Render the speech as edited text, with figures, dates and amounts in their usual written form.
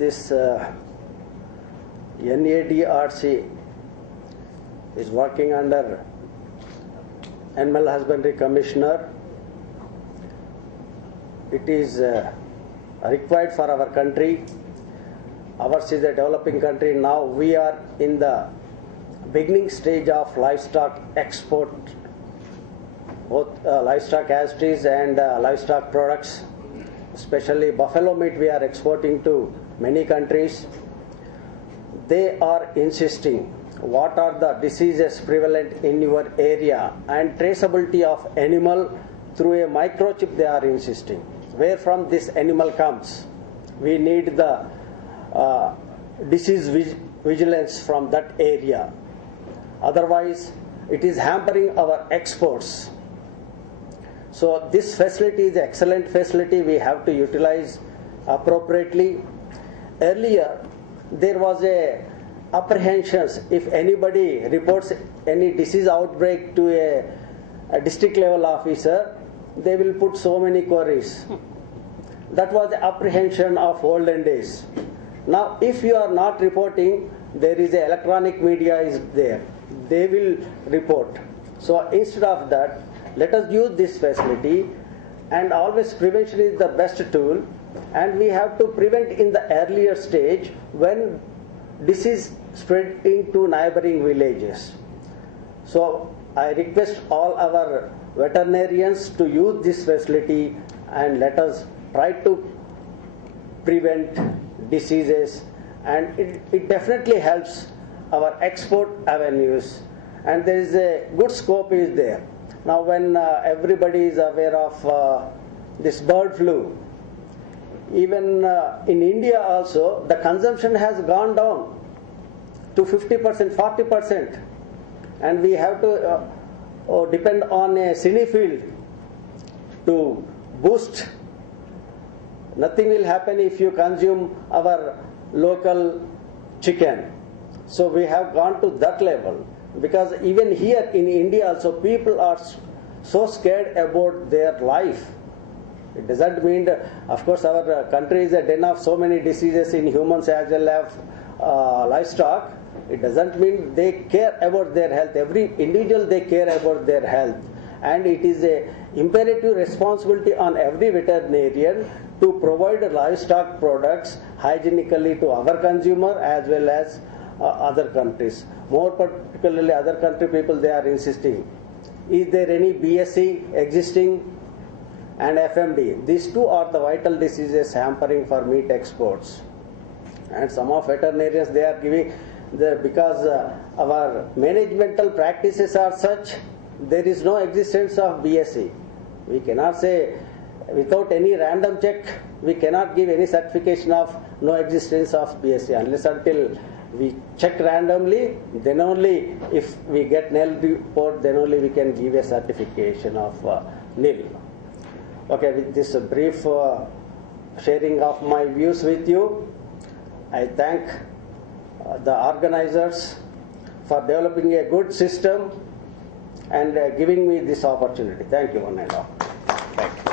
this NADRC is working under Animal Husbandry Commissioner. It is required for our country. Ours is a developing country. Now we are in the beginning stage of livestock export, both livestock as it is and livestock products. Especially buffalo meat we are exporting to many countries. They are insisting what are the diseases prevalent in your area and traceability of animal through a microchip. They are insisting where from this animal comes. We need the disease vigilance from that area. Otherwise it is hampering our exports. So this facility is an excellent facility. We have to utilize appropriately. Earlier there was a apprehensions. If anybody reports any disease outbreak to a district level officer, they will put so many queries. That was the apprehension of olden days. Now if you are not reporting, there is a electronic media is there. They will report. So instead of that, let us use this facility, and always prevention is the best tool, and we have to prevent in the earlier stage when disease spread into neighboring villages. So I request all our veterinarians to use this facility and let us try to prevent diseases, and it definitely helps our export avenues, and there is a good scope is there. Now when everybody is aware of this bird flu, even in India also the consumption has gone down to 50%, 40%, and we have to depend on a cinefield to boost. Nothing will happen if you consume our local chicken. So we have gone to that level, because even here in India also people are so scared about their life. It doesn't mean of course our country is a den of so many diseases in humans as well as livestock. It doesn't mean they care about their health. Every individual they care about their health, and it is a imperative responsibility on every veterinarian to provide livestock products hygienically to our consumer as well as other countries. More particularly other country people, they are insisting. Is there any BSE existing and FMD? These two are the vital diseases hampering for meat exports. And some of veterinarians they are giving because our managemental practices are such, there is no existence of BSE. We cannot say without any random check, we cannot give any certification of no existence of BSE unless until we check randomly. Then only if we get nil report, then only we can give a certification of nil. Okay, with this brief sharing of my views with you, I thank the organizers for developing a good system and giving me this opportunity. Thank you, one and all. Thank you.